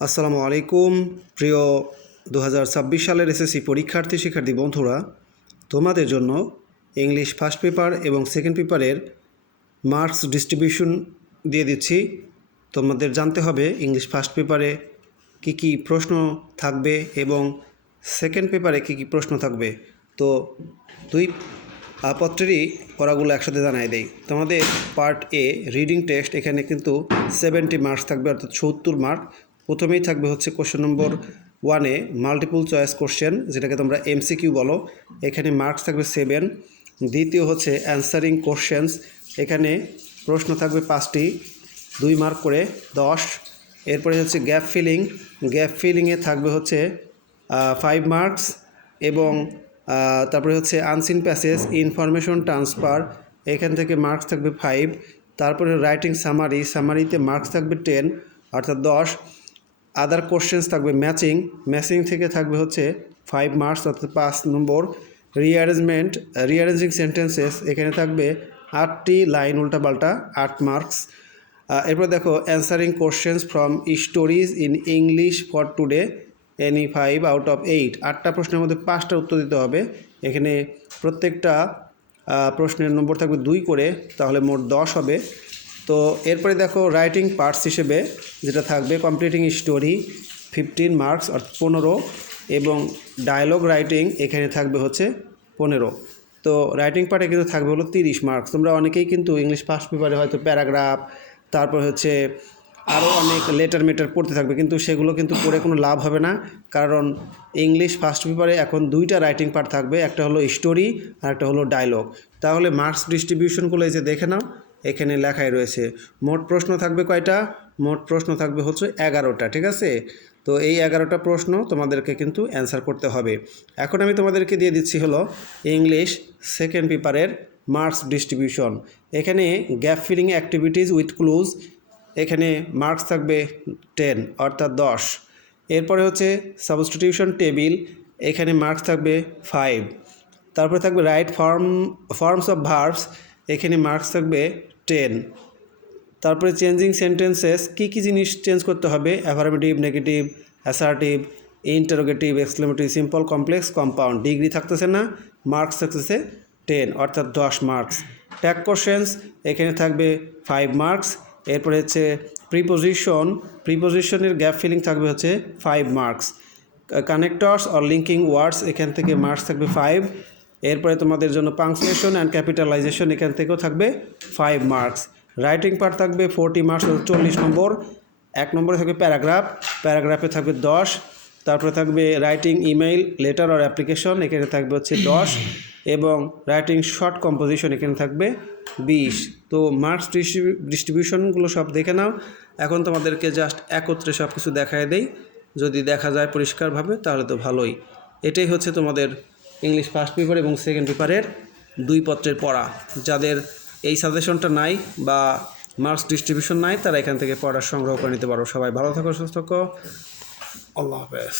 আসসালামু আলাইকুম প্রিয় 2026 সালের এসএসসি শিক্ষার্থী বন্ধুরা, তোমাদের জন্য ইংলিশ ফার্স্ট পেপার এবং সেকেন্ড পেপারের মার্কস ডিস্ট্রিবিউশন দিয়ে দিচ্ছি। তোমাদের জানতে হবে ইংলিশ ফার্স্ট পেপারে কী কী প্রশ্ন থাকবে এবং সেকেন্ড পেপারে কী কী প্রশ্ন থাকবে। তো দুই পত্রেরই পড়াগুলো একসাথে জানাই দেই। তোমাদের পার্ট এ রিডিং টেস্ট, এখানে কিন্তু 70 মার্কস থাকবে, অর্থাৎ 70 মার্ক। প্রথমেই থাকবে হচ্ছে কোশ্চেন নম্বর 1-এ মাল্টিপল চয়েস কোশ্চেন, যেটাকে তোমরা এমসিকিউ বলো। এখানে মার্কস থাকবে 7। দ্বিতীয় হচ্ছে অ্যান্সারিং কোশ্চেন্স, এখানে প্রশ্ন থাকবে 5টি, 2 মার্ক করে 10। এরপরে হচ্ছে গ্যাপ ফিলিংয়ে থাকবে হচ্ছে 5 মার্কস এবং তারপরে হচ্ছে আনসিন প্যাসেজ, ইনফরমেশন ট্রান্সফার, এখান থেকে মার্কস থাকবে 5। তারপরে রাইটিং সামারিতে মার্কস থাকবে 10 অর্থাৎ 10। আদার কোশ্চেন্স থাকবে ম্যাচিং থেকে থাকবে হচ্ছে 5 মার্কস অর্থাৎ 5 নম্বর। রিঅ্যারেঞ্জিং সেন্টেন্সেস, এখানে থাকবে 8টি লাইন উল্টাপাল্টা, 8 মার্কস। এরপর দেখো answering questions from stories in English for today, any 5 out of 8। 8টা প্রশ্নের মধ্যে 5টার উত্তর দিতে হবে। এখানে প্রত্যেকটা প্রশ্নের নম্বর থাকবে 2 করে, তাহলে মোট 10 হবে। তো এরপরে দেখো রাইটিং পার্টস হিসেবে যেটা থাকবে কমপ্লিটিং স্টোরি 15 মার্কস অর্থাৎ 15, এবং ডায়লগ রাইটিং এখানে থাকবে হচ্ছে 15। তো রাইটিং পার্টে কিন্তু থাকবে হলো 30 মার্কস। তোমরা অনেকেই কিন্তু ইংলিশ ফার্স্ট পেপারে হয়তো প্যারাগ্রাফ, তারপর হচ্ছে আরও অনেক লেটার পড়তে থাকবে, কিন্তু সেগুলো কিন্তু পড়ে কোনো লাভ হবে না, কারণ ইংলিশ ফার্স্ট পেপারে এখন 2টা রাইটিং পার্ট থাকবে, একটা হলো স্টোরি আর একটা হলো ডায়লগ। তাহলে মার্কস ডিস্ট্রিবিউশনগুলো এই যে দেখে নাও, এখানে লেখাই রয়েছে। মোট প্রশ্ন থাকবে কয়টা? মোট প্রশ্ন থাকবে হচ্ছে 11টা, ঠিক আছে? তো এই 11টা প্রশ্ন তোমাদেরকে কিন্তু অ্যান্সার করতে হবে। এখন আমি তোমাদেরকে দিয়ে দিচ্ছি হলো ইংলিশ সেকেন্ড পেপারের মার্কস ডিস্ট্রিবিউশন। এখানে gap filling activities with clues, এখানে মার্কস থাকবে 10 অর্থাৎ 10। এরপরে হচ্ছে সাবস্টিটিউশন টেবিল, এখানে মার্কস থাকবে 5। তারপরে থাকবে রাইট ফর্মস অফ ভার্বস, এখানে মার্কস থাকবে 10। তারপরে চেঞ্জিং সেন্টেন্সেস, কী কী জিনিস চেঞ্জ করতে হবে, affirmative, negative, assertive, interrogative, exclamative, simple, complex, compound. Degree থাকতেছে না, মার্কস থাকতেছে 10 অর্থাৎ 10 মার্কস। ট্যাগ কোশ্চেন্স, এখানে থাকবে 5 মার্কস। এরপরে হচ্ছে প্রিপোজিশনের গ্যাপ ফিলিং থাকবে হচ্ছে 5 মার্কস। কানেক্টরস অর লিঙ্কিং ওয়ার্ডস, এখান থেকে মার্কস থাকবে 5। এরপরে তোমাদের জন্য পাংচুয়েশন অ্যান্ড ক্যাপিটালাইজেশন, এখান থেকেও থাকবে 5 মার্কস। রাইটিং পার্ট থাকবে 40 মার্কস, 40 নম্বর। 1 নম্বরে থাকবে প্যারাগ্রাফে থাকবে 10। তারপরে থাকবে writing email, letter or application, এখানে থাকবে হচ্ছে 10, এবং রাইটিং শর্ট কম্পোজিশন, এখানে থাকবে 20। তো মার্কস ডিস্ট্রিবিউশনগুলো সব দেখে নাও। এখন তোমাদেরকে জাস্ট একত্রে সব কিছু দেখায় দেই, যদি দেখা যায় পরিষ্কারভাবে তাহলে তো ভালোই। এটাই হচ্ছে তোমাদের ইংলিশ ফার্স্ট পেপার এবং সেকেন্ড পেপারের 2 পত্রের পড়া। যাদের এই সাজেশনটা নাই বা মার্কস ডিস্ট্রিবিউশন নাই, তারা এখান থেকে পড়া সংগ্রহ করে নিতে পারো। সবাই ভালো থাকো, সুস্থ থাকো, আল্লাহ হাফেজ।